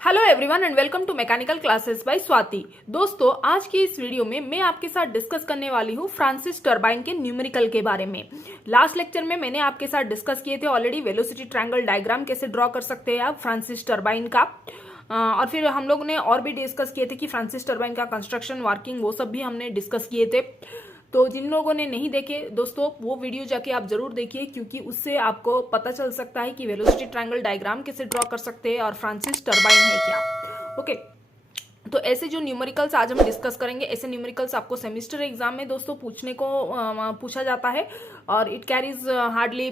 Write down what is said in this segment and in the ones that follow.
Hello everyone and welcome to mechanical classes by Swati. दोस्तों, आज की इस वीडियो में मैं आपके साथ डिस्कस करने वाली हूँ फ्रांसिस टरबाइन के न्यूमेरिकल के बारे में। लास्ट लेक्चर में मैंने आपके साथ डिस्कस किए थे ऑलरेडी वेलोसिटी ट्रायंगल डायग्राम कैसे ड्रॉ कर सकते हैं आप फ्रांसिस टरबाइन का, और फिर हम लोग ने और भी डिस्कस किए थे कि फ्रांसिस टरबाइन का कंस्ट्रक्शन वर्किंग वो सब भी हमने डिस्कस किए थे। तो जिन लोगों ने नहीं देखे दोस्तों, वो वीडियो जाके आप जरूर देखिए, क्योंकि उससे आपको पता चल सकता है कि वेलोसिटी ट्रायंगल डायग्राम कैसे ड्रॉ कर सकते हैं और फ्रांसिस टरबाइन है क्या। ओके, तो ऐसे जो न्यूमेरिकल्स आज हम डिस्कस करेंगे, ऐसे न्यूमेरिकल्स आपको सेमेस्टर एग्जाम में दोस्तों पूछा जाता है और it carries hardly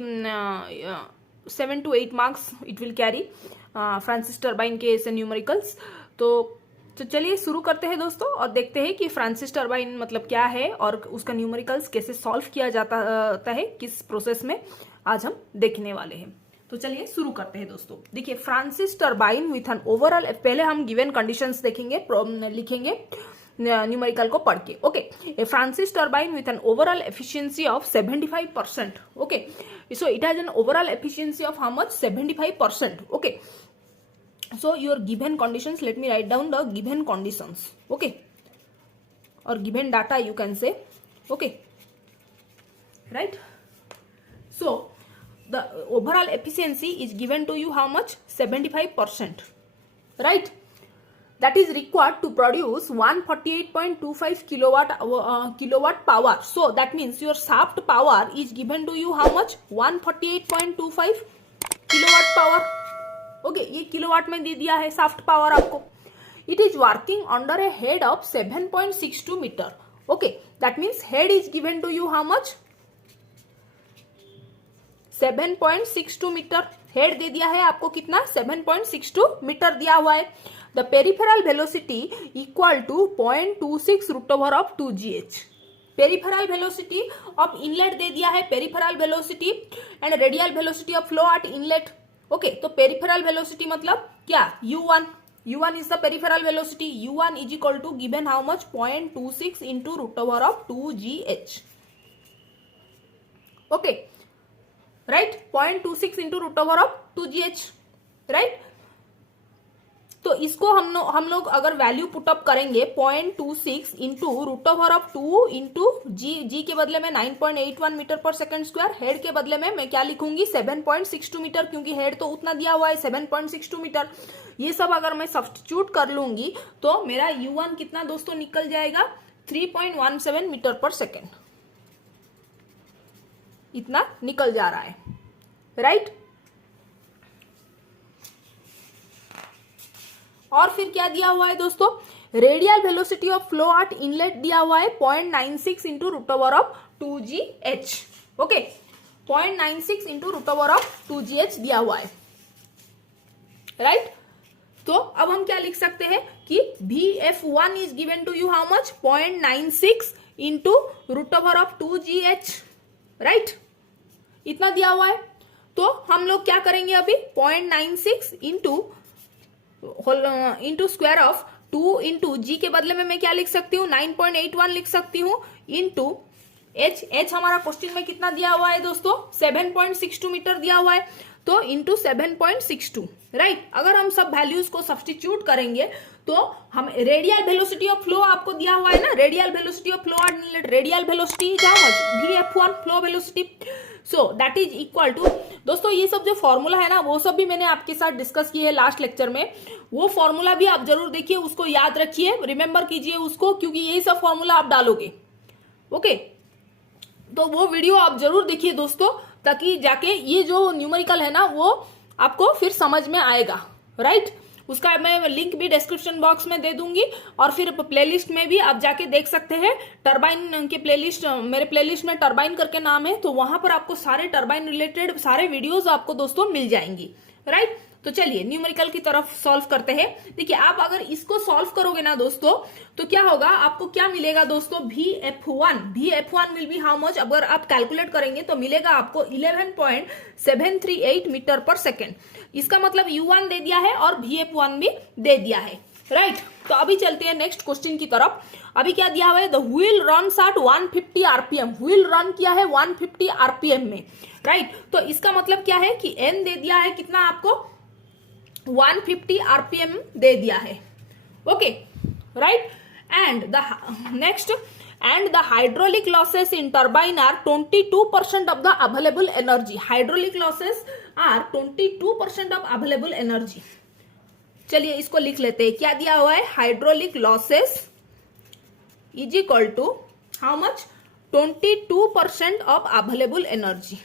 7 to 8 marks it will carry Francis turbine के ऐसे न्यूमेरिकल्स। तो चलिए शुरू करते हैं दोस्तों और देखते हैं कि फ्रांसिस टरबाइन मतलब क्या है और उसका न्यूमेरिकल्स कैसे सॉल्व किया जाता है, किस प्रोसेस में आज हम देखने वाले हैं। तो चलिए शुरू करते हैं दोस्तों। देखिए, Francis turbine with an overall, पहले हम गिवन कंडीशंस देखेंगे, लिखेंगे न्यूमेरिकल को पढ़ के। Okay, A Francis turbine with an overall efficiency of 75%। Okay, so it has an overall efficiency of how much? 75%। Okay, so your given conditions, let me write down the given conditions. Okay, or given data you can say. Okay, right? So the overall efficiency is given to you how much? 75%, right? That is required to produce 148.25 kilowatt power. So that means your shaft power is given to you how much? 148.25 kilowatt power. Okay, ये kilowatt में दे दिया है shaft power आपको। It is working under a head of 7.62 metre. Okay, that means head is given to you how much? 7.62 metre. Head दे दिया है आपको कितना? 7.62 मीटर दिया हुआ है। The peripheral velocity equal to 0.26 root over of 2gh। Peripheral velocity of inlet दे दिया है, peripheral velocity and radial velocity of flow at inlet. Okay, तो पेरिफेरल वेलोसिटी मतलब क्या? u1 is the peripheral velocity. u1 is equal to given how much? 0.26 into root over of 2gh। Okay, right, 0.26 into root over of 2gh, right. तो इसको हम लोग अगर value put up करेंगे 0.26 into root over of 2 into G के बदले में 9.81 metre पर सेकंड स्क्वायर, हेड के बदले में मैं क्या लिखूंगी? 7.62 मीटर, क्योंकि हेड तो उतना दिया हुआ है 7.62 मीटर। ये सब अगर मैं सब्स्टिट्यूट कर लूंगी तो मेरा u1 कितना दोस्तों निकल जाएगा? 3.17 मीटर पर सेकेंड, इतना निकल जा रहा है, राइट। और फिर क्या दिया हुआ है दोस्तों? Radial velocity of flow at inlet दिया हुआ है 0.96 into root over of 2gh। Okay, 0.96 into root over of 2gh दिया हुआ है, राइट। तो अब हम क्या लिख सकते हैं कि Vf1 is given to you how much? 0.96 into root over of 2gh, right. इतना दिया हुआ है। तो हम लोग क्या करेंगे अभी? 0.96 into square of 2 into G के बदले में मैं क्या लिख सकती हूँ? 9.81 लिख सकती हूँ इंटू एच हमारा क्वेश्चन में कितना दिया हुआ है दोस्तों? 7.62 मीटर दिया हुआ है, तो इंटू 7.62, राइट। अगर हम सब वैल्यूज को सब्स्टिट्यूट करेंगे तो हम रेडियल वेलोसिटी ऑफ फ्लो आपको दिया हुआ है ना, radial velocity of flow at radial velocity is how much? Vf1 flow velocity. So that is equal to, दोस्तों ये सब जो फॉर्मूला है ना वो सब भी मैंने आपके साथ डिस्कस किए है लास्ट लेक्चर में। वो फॉर्मूला भी आप जरूर देखिए, उसको याद रखिए, रिमेंबर कीजिए उसको, क्योंकि यही सब फॉर्मूला आप डालोगे। ओके, तो वो वीडियो आप जरूर देखिए दोस्तों, ताकि जाके ये जो न्यूमेरिकल है ना वो आपको फिर समझ में आएगा, राइट। उसका मैं लिंक भी डिस्क्रिप्शन बॉक्स में दे दूंगी, और फिर प्लेलिस्ट में भी आप जाके देख सकते हैं। टरबाइन के प्लेलिस्ट, मेरे प्लेलिस्ट में टरबाइन करके नाम है, तो वहां पर आपको सारे टरबाइन रिलेटेड सारे वीडियोस आपको दोस्तों मिल जाएंगी, राइट। तो चलिए न्यूमेरिकल की तरफ सॉल्व करते हैं। देखिए, आप अगर इसको सॉल्व करोगे ना दोस्तों तो क्या होगा? आपको क्या मिलेगा दोस्तों? Vf1 will be how much? अगर आप कैलकुलेट करेंगे तो मिलेगा आपको 11.738 मीटर पर सेकेंड। इसका मतलब u1 दे दिया है और Vf1 भी दे दिया है, राइट। तो अभी चलते हैं नेक्स्ट क्वेश्चन की तरफ। अभी क्या दिया हुआ है? The wheel runs at 150 RPM. Wheel run किया है 150 आरपीएम में, राइट। तो इसका मतलब क्या है कि n दे दिया है कितना आपको? 150 आरपीएम दे दिया है। Okay right, and the next, and the hydraulic losses in turbine are 22% of the available energy. Hydraulic losses are 22% of available energy. चलिए इसको लिख लेते हैं, क्या दिया हुआ है, hydraulic losses is equal to how much, 22% of available energy.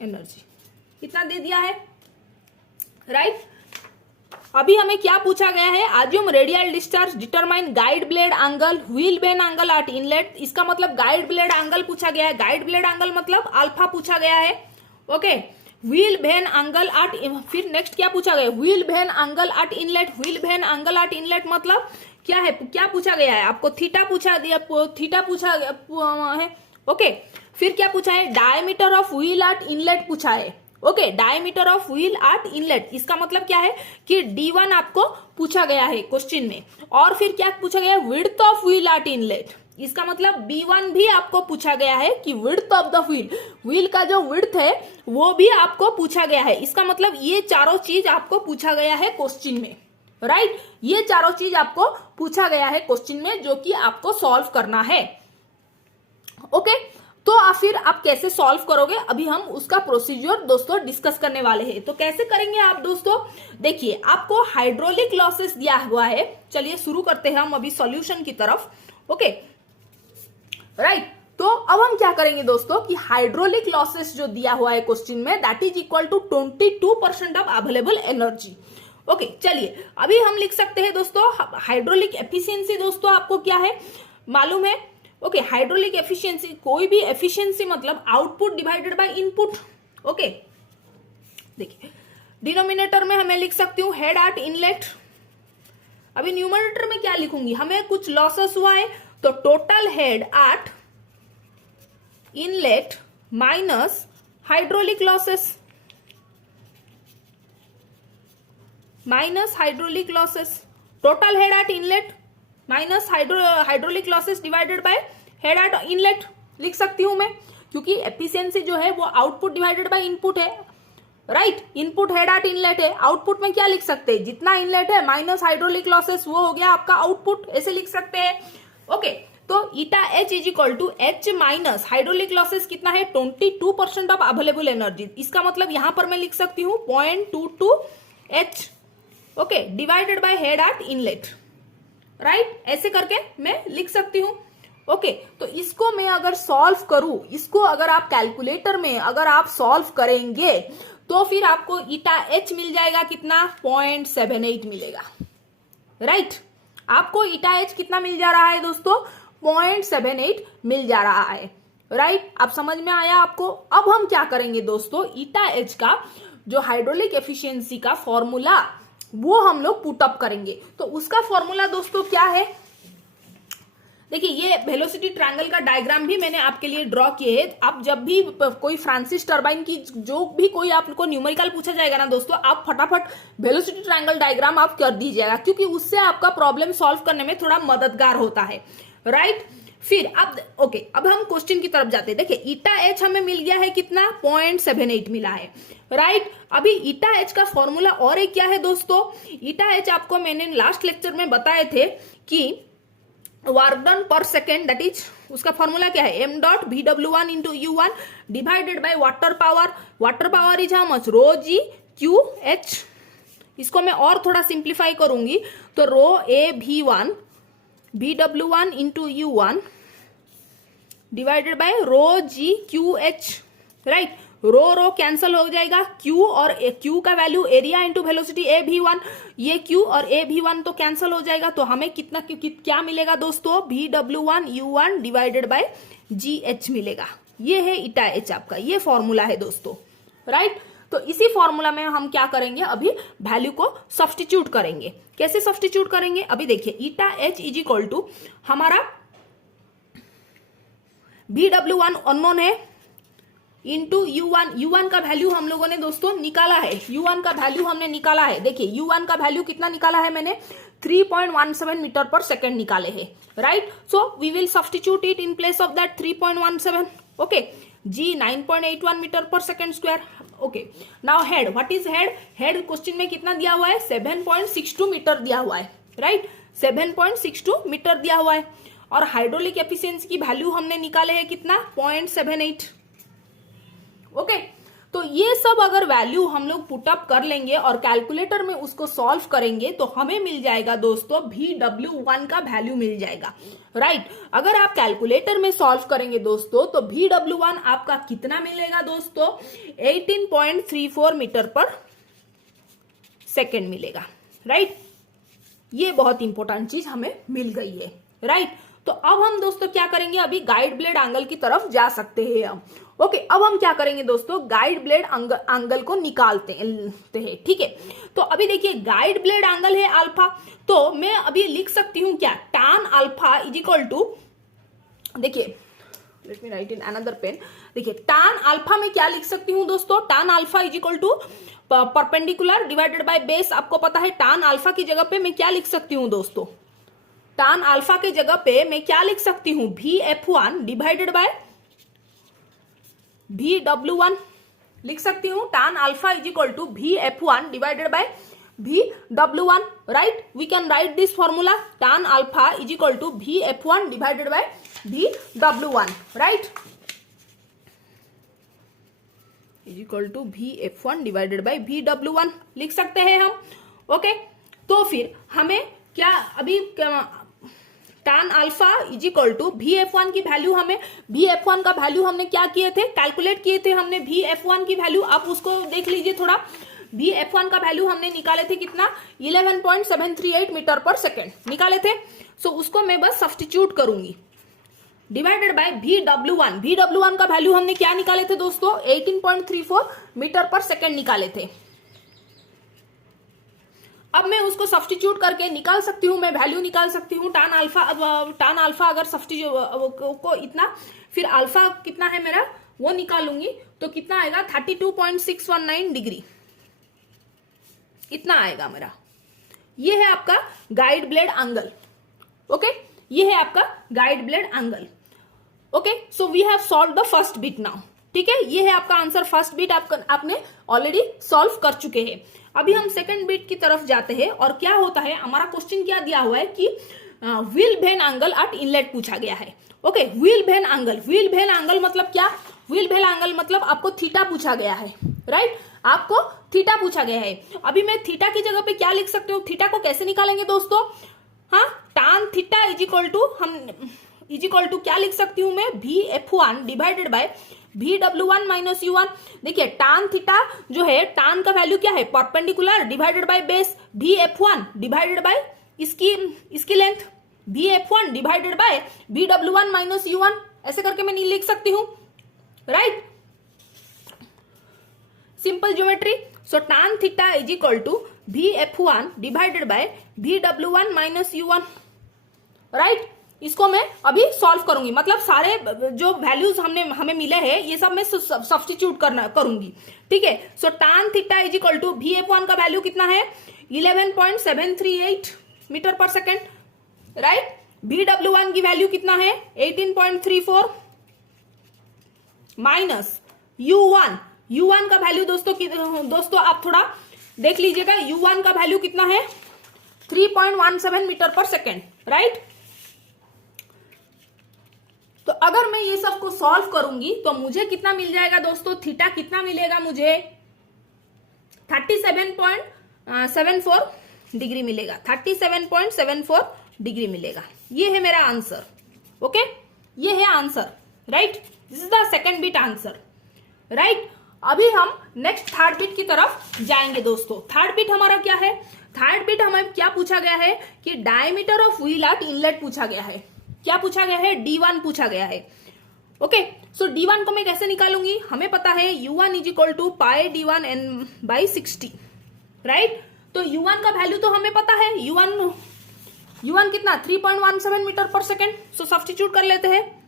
Energy कितना दे दिया है, राइट। अभी हमें क्या पूछा गया है, assume radial discharge determine guide blade angle wheel vane angle at inlet. इसका मतलब गाइड ब्लेड एंगल पूछा गया है, गाइड ब्लेड एंगल मतलब अल्फा पूछा गया है। Okay, wheel vane angle at, फिर नेक्स्ट क्या पूछा गया, wheel vane angle at inlet. Wheel vane angle at inlet मतलब क्या है, क्या पूछा गया है आपको, थीटा पूछा दिया, थीटा पूछा है। ओके, फिर क्या पूछा है, diameter of wheel eight inlet पूछा है। Okay, diameter of wheel eight inlet, इसका मतलब क्या है कि D1 आपको पूछा गया है क्वेश्चन में। और फिर क्या पूछा गया, width of wheel eight inlet, इसका मतलब B1 भी आपको पूछा गया है कि width of the wheel, wheel का जो विड्थ है वो भी आपको पूछा गया है। इसका मतलब ये चारों चीज आपको पूछा गया है क्वेश्चन में, राइट। ये चारों चीज आपको पूछा गया है क्वेश्चन में, जो कि आपको सॉल्व करना है। ओके, तो फिर आप कैसे सॉल्व करोगे, अभी हम उसका प्रोसीजर दोस्तों डिस्कस करने वाले हैं। तो कैसे करेंगे आप दोस्तों, देखिए आपको हाइड्रोलिक लॉसेस दिया हुआ है। चलिए शुरू करते हैं हम अभी सॉल्यूशन की तरफ। ओके राइट, तो अब हम क्या करेंगे दोस्तों कि हाइड्रोलिक लॉसेस जो दिया हुआ है क्वेश्चन में, that is equal to 22% of available energy. Okay, चलिए अभी हम लिख सकते हैं दोस्तों हाइड्रोलिक एफिशिएंसी। दोस्तों आपको क्या है मालूम है, ओके, हाइड्रोलिक एफिशिएंसी, कोई भी एफिशिएंसी मतलब output divided by input. Okay, देखिए डिनोमिनेटर में हमें लिख सकती हूँ हेड एट इनलेट। अभी न्यूमरेटर में क्या लिखूंगी, हमें कुछ लॉसेस हुआ है तो total head at inlet minus hydraulic losses, minus hydraulic losses, total head at inlet minus hydraulic losses divided by head at inlet लिख सकती हूं मैं, क्योंकि एफिशिएंसी जो है वो आउटपुट डिवाइडेड बाय इनपुट है, right. Input head at inlet है, आउटपुट में क्या लिख सकते हैं, जितना इनलेट है माइनस हाइड्रोलिक लॉसेस, वो हो गया आपका आउटपुट, ऐसे लिख सकते हैं। ओके, तो eta H is equal to H minus hydraulic losses कितना है, 22% ऑफ अवेलेबल एनर्जी। इसका मतलब यहां पर मैं लिख सकती हूँ 0.22 H, okay, divided by head at inlet, right. ऐसे करके मैं लिख सकती हूं। ओके, तो इसको मैं अगर सॉल्व करूं, इसको अगर आप कैलकुलेटर में अगर आप सॉल्व करेंगे तो फिर आपको ईटा एच मिल जाएगा कितना, 0.78 मिलेगा, राइट। आपको ईटा एच कितना मिल जा रहा है दोस्तों, 0.78 मिल जा रहा है, राइट। आप समझ में आया आपको। अब हम क्या करेंगे दोस्तों, ईटा एच का जो हाइड्रोलिक एफिशिएंसी का फॉर्मूला वो हम लोग पुट अप करेंगे। तो उसका फॉर्मूला दोस्तों क्या है, देखिए ये वेलोसिटी ट्रायंगल का डायग्राम भी मैंने आपके लिए ड्रॉ किए है। आप जब भी कोई फ्रांसिस टर्बाइन की जो भी कोई आपको न्यूमेरिकल पूछा जाएगा ना दोस्तों, आप फटाफट वेलोसिटी ट्रायंगल डायग्राम आप कर दीजिएगा, क्योंकि उससे आपका प्रॉब्लम सॉल्व करने में थोड़ा मददगार होता है, राइट। फिर अब ओके, अब हम क्वेश्चन की तरफ जाते हैं। देखिए ईटा एच हमें मिल गया है कितना, 0.78 मिला है, राइट। अभी ईटा एच का फॉर्मूला और एक क्या है दोस्तों, ईटा एच आपको मैंने लास्ट लेक्चर में बताए थे कि वर्क डन पर सेकेंड, दैट इज उसका फॉर्मूला क्या है, m dot VW1 into U1 divided by water power. Water power is how much, rho ji Q H. इसको मैं और थोड़ा सिंप्लीफाई करूंगी तो rho A V1 VW1 into U1 divided by rho ji Q H, right. Rho cancel हो जाएगा, Q और Q का value area into velocity A V1, ये क्यू और ए V1 तो कैंसल हो जाएगा, तो हमें कितना क्या मिलेगा दोस्तों, VW1 U1 divided bye GH मिलेगा। ये है ईटा एच आपका, ये फॉर्मूला है दोस्तों, राइट। तो इसी फॉर्मूला में हम क्या करेंगे, अभी वैल्यू को सब्स्टिट्यूट करेंगे। कैसे सब्स्टिट्यूट करेंगे, अभी देखिए ईटा एच इज इक्वल टू हमारा VW1 अननोन है इंटू U1 का वैल्यू हम लोगों ने दोस्तों निकाला है, U1 का वैल्यू हमने निकाला है। देखिए U1 का वैल्यू कितना निकाला है मैंने, 3.17 मीटर पर सेकेंड निकाले हैं, right. So we will substitute it in place of that 3.17, okay. G 9.81 metre per second square. Okay, now head, what is head? Head question में कितना दिया हुआ है? 7.62 मीटर दिया हुआ है, राइट? 7.62 मीटर दिया हुआ है। और हाइड्रोलिक एफिशिएंसी की वैल्यू हमने निकाले है कितना? 0.78। ओके, तो ये सब अगर वैल्यू हम लोग पुटअप कर लेंगे और कैलकुलेटर में उसको सॉल्व करेंगे तो हमें मिल जाएगा दोस्तों VW1 का वैल्यू मिल जाएगा, राइट? अगर आप कैलकुलेटर में सॉल्व करेंगे दोस्तों तो VW1 आपका कितना मिलेगा दोस्तों? 18.34 मीटर पर सेकेंड मिलेगा, राइट? ये बहुत इंपॉर्टेंट चीज हमें मिल गई है, राइट? तो अब हम दोस्तों क्या करेंगे? अभी गाइड ब्लेड एंगल की तरफ जा सकते हैं हम। ओके, अब हम क्या करेंगे दोस्तों? गाइड ब्लेड एंगल को निकालते हैं, ठीक है? तो अभी देखिए, गाइड ब्लेड एंगल है अल्फा, तो मैं अभी लिख सकती हूं क्या? tan alpha is equal to, देखिए let me write in another pen. देखिए tan अल्फा में क्या लिख सकती हूं दोस्तों? tan alpha is equal to perpendicular divided by base. आपको पता है tan अल्फा की जगह पे मैं क्या लिख सकती हूं दोस्तों? tan अल्फा के जगह पे मैं क्या लिख सकती हूं? VF1 डिवाइडेड बाय VW1 लिख सकती हूं। tan alpha is equal to VF1 divided by VW1, right? We can write this formula, tan alpha is equal to VF1 divided by VW1, right? Is equal to VF1 divided by VW1 लिख सकते हैं हम। Okay, तो फिर हमें क्या अभी tan alpha is equal to VF1 की वैल्यू, हमें VF1 का वैल्यू हमने क्या किए थे? कैलकुलेट किए थे हमने VF1 की वैल्यू। आप उसको देख लीजिए थोड़ा। VF1 का वैल्यू हमने निकाले थे कितना? 11.738 मीटर पर सेकेंड निकाले थे। सो उसको मैं बस सब्स्टिट्यूट करूंगी, डिवाइडेड बाय VW1। VW1 का वैल्यू हमने क्या निकाले थे दोस्तों? 18.34 मीटर पर सेकेंड निकाले थे। अब मैं उसको सब्स्टिट्यूट करके निकाल सकती हूं, मैं वैल्यू निकाल सकती हूं tan अल्फा अगर सब्स्टिट्यूट को इतना, फिर अल्फा कितना है मेरा वो निकालूंगी तो कितना आएगा? 32.619 डिग्री, इतना आएगा मेरा। ये है आपका गाइड ब्लेड एंगल। ओके, ये है आपका guide blade angle. Okay, so we have solve the first bit now, ठीक है? ये है आपका आंसर। फर्स्ट बिट आपने ऑलरेडी सॉल्व कर चुके हैं। अभी हम सेकंड बिट की तरफ जाते हैं और क्या होता है, हमारा क्वेश्चन क्या दिया हुआ है कि wheel when angle at inlet पूछा गया है। Okay, wheel when angle, wheel when angle मतलब क्या? व्हील वेन एंगल मतलब आपको थीटा पूछा गया है, राइट? आपको थीटा पूछा गया है। अभी मैं थीटा की जगह पे क्या लिख सकती हूँ? थीटा को कैसे निकालेंगे दोस्तों? हाँ, tan theta is equal to क्या लिख सकती हूं मैं? VF1 divided by VW1 minus U1। देखिए tan थीटा जो है, tan का वैल्यू क्या है? Perpendicular divided by base. VF1 divided by इसकी length, VF1 divided by VW1 minus U1, ऐसे करके मैं नहीं लिख सकती हूं, right? Simple geometry. So tan theta is equal to VF1 divided by VW1 minus U1, right? इसको मैं अभी सॉल्व करूंगी, मतलब सारे जो वैल्यूज हमें मिले हैं ये सब मैं सब्स्टिट्यूट करूंगी, ठीक है? So tan theta is equal to VF1 का वैल्यू कितना है? 11.738 metre per second, right? VW1 की वैल्यू कितना है? 18.34 माइनस U1 का वैल्यू दोस्तों आप थोड़ा देख लीजिएगा। U1 का वैल्यू कितना है? 3.17 मीटर पर सेकेंड, राइट? तो अगर मैं ये सब को सॉल्व करूंगी तो मुझे कितना मिल जाएगा दोस्तों? थीटा कितना मिलेगा मुझे? 37.74 डिग्री मिलेगा, 37.74 डिग्री मिलेगा। ये है मेरा आंसर। ओके, ये है answer, right? This is the second bit answer, right? अभी हम नेक्स्ट थर्ड बिट की तरफ जाएंगे दोस्तों। थर्ड बिट हमारा क्या है? थर्ड बिट हमें क्या पूछा गया है कि diameter of wheel eight inlet पूछा गया है। क्या पूछा गया है? D1 पूछा गया है। ओके, सो D1 को मैं कैसे निकालूंगी? हमें पता है U1 is equal to pi D1n/60, right? तो U1 का वैल्यू तो हमें पता है। U1 कितना? 3.17 मीटर पर सेकेंड। सो सब्स्टिट्यूट कर लेते हैं,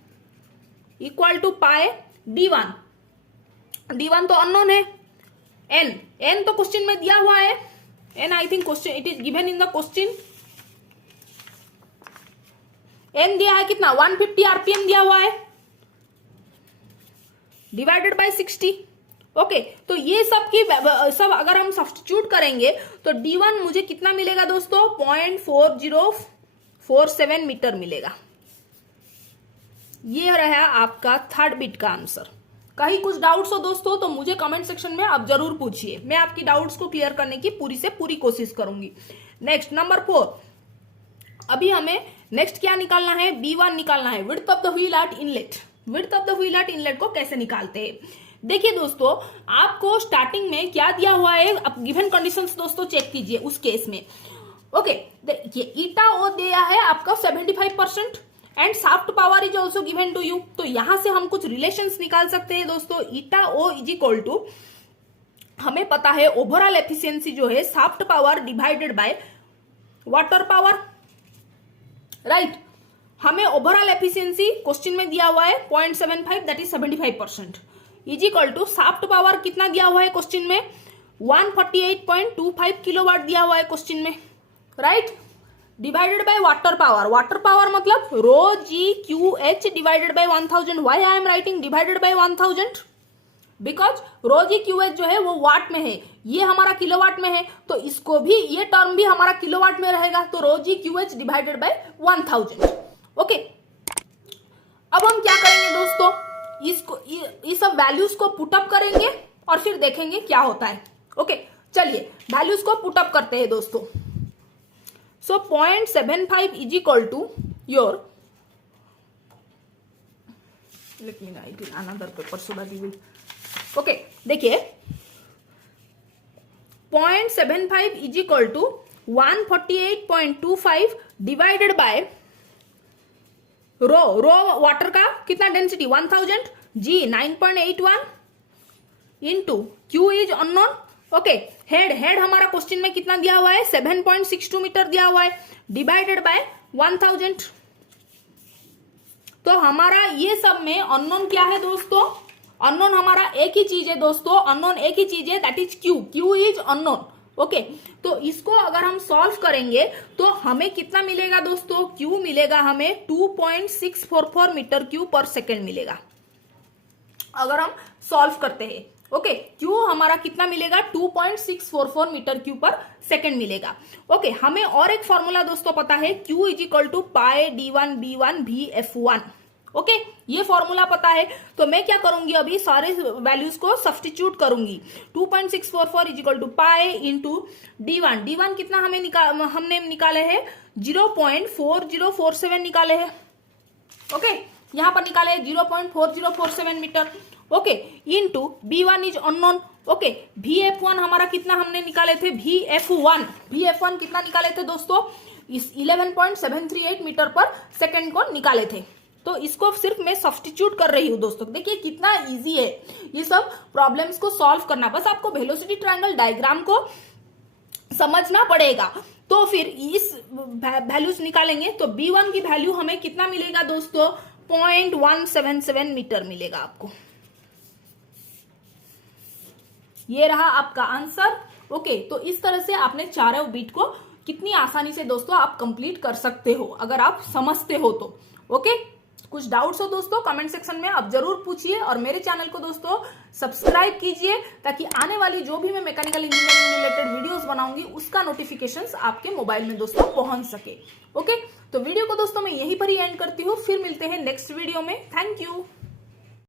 इक्वल टू पाई D1 तो अननोन है। n तो क्वेश्चन में दिया हुआ है। n I think question it is given in the question. n दिया है कितना? 150 RPM दिया हुआ है। Divided by 60। ओके, तो ये सब अगर हम सब्स्टिट्यूट करेंगे तो D1 मुझे कितना मिलेगा दोस्तों, 0.4047 मीटर मिलेगा। ये रहा आपका थर्ड बिट का आंसर। कहीं कुछ डाउट्स हो दोस्तों तो मुझे कमेंट सेक्शन में आप जरूर पूछिए, मैं आपकी डाउट्स को क्लियर करने की पूरी से पूरी कोशिश करूंगी। नेक्स्ट नंबर 4, अभी हमें नेक्स्ट क्या निकालना है, B1 निकालना है, width of the wheel eight inlet. Width of the wheel eight inlet को कैसे निकालते हैं, देखिए दोस्तों, आपको स्टार्टिंग में क्या दिया हुआ है, अब गिवन कंडीशंस दोस्तों चेक कीजिए उस केस में। ओके, देखिए ईटा ओ दिया है आपका 75% and shaft power is also given to you. तो यहां से हम कुछ रिलेशंस निकाल सकते हैं दोस्तों। Eta o is equal to, हमें पता है ओवरऑल एफिशिएंसी जो है shaft power divided by water power, right. हमें ओवरऑल एफिशिएंसी क्वेश्चन में दिया हुआ है 0.75, that is 75%, is equal to shaft power कितना दिया हुआ है क्वेश्चन में, 148.25 किलोवाट दिया हुआ है क्वेश्चन में, right, divided by water power. Water power मतलब rho ji Q H divided by 1000। Why I am writing divided by 1000, because rho ji Q H जो है वो वाट में है, ये हमारा किलोवाट में है, तो इसको भी, ये टर्म भी हमारा किलोवाट में रहेगा, तो rho ji Q H divided by 1000। Okay, अब हम क्या करेंगे दोस्तों, इसको ये सब वैल्यूज को पुटअप करेंगे और फिर देखेंगे क्या होता है। ओके, चलिए वैल्यूज को पुटअप करते हैं दोस्तों। So 0.75 is equal to your, let me write in another paper so that you will, okay, देखिए 0.75 is equal to 148.25 divided by rho water का कितना density 1000, g 9.81 into Q is unknown. Okay, head हमारा question में कितना दिया हुआ है, 7.62 metre दिया हुआ है, डिवाइडेड बाय 1000। तो हमारा ये सब में अननोन क्या है दोस्तों, अननोन हमारा एक ही चीज है दोस्तों, अननोन एक ही चीज है, that is Q is unknown. Okay, तो इसको अगर हम सॉल्व करेंगे तो हमें कितना मिलेगा दोस्तों, क्यू मिलेगा हमें 2.644 मीटर क्यूब पर सेकेंड मिलेगा अगर हम सॉल्व करते हैं। ओके, क्यू हमारा कितना मिलेगा, 2.644 मीटर क्यूब पर सेकेंड मिलेगा। ओके, हमें और एक फॉर्मूला दोस्तों पता है, Q is equal to pi D1B1 VF1। Okay, ये फॉर्मूला पता है, तो मैं क्या करूंगी, अभी सारे वैल्यूज को सब्स्टिट्यूट करूंगी। 2.644 is equal to pi into D1 कितना हमने निकाले हैं, 0.4047 निकाले हैं। ओके, यहां पर निकाले 0.4047 metre. Okay, into B1 is unknown. Okay, VF1 हमारा कितना हमने निकाले थे, VF1 कितना निकाले थे दोस्तों, इस 11.738 मीटर पर सेकेंड को निकाले थे। तो इसको सिर्फ मैं सब्स्टिट्यूट कर रही हूं दोस्तों। देखिए कितना इजी है ये सब प्रॉब्लम्स को सॉल्व करना, बस आपको वेलोसिटी ट्रायंगल डायग्राम को समझना पड़ेगा। तो फिर इस वैल्यूज निकालेंगे तो B1 की वैल्यू हमें कितना मिलेगा दोस्तों, 0.177 मीटर मिलेगा आपको। ये रहा आपका आंसर। ओके, तो इस तरह से आपने चारों बीट को कितनी आसानी से दोस्तों आप कंप्लीट कर सकते हो अगर आप समझते हो तो। ओके, कुछ डाउट्स हो दोस्तों कमेंट सेक्शन में आप जरूर पूछिए और मेरे चैनल को दोस्तों सब्सक्राइब कीजिए ताकि आने वाली जो भी मैं मैकेनिकल इंजीनियरिंग रिलेटेड वीडियोस बनाऊंगी उसका नोटिफिकेशंस आपके मोबाइल में दोस्तों पहुंच सके। ओके, तो वीडियो को दोस्तों मैं यहीं पर ही एंड करती हूँ, फिर मिलते हैं नेक्स्ट वीडियो में। Thank you.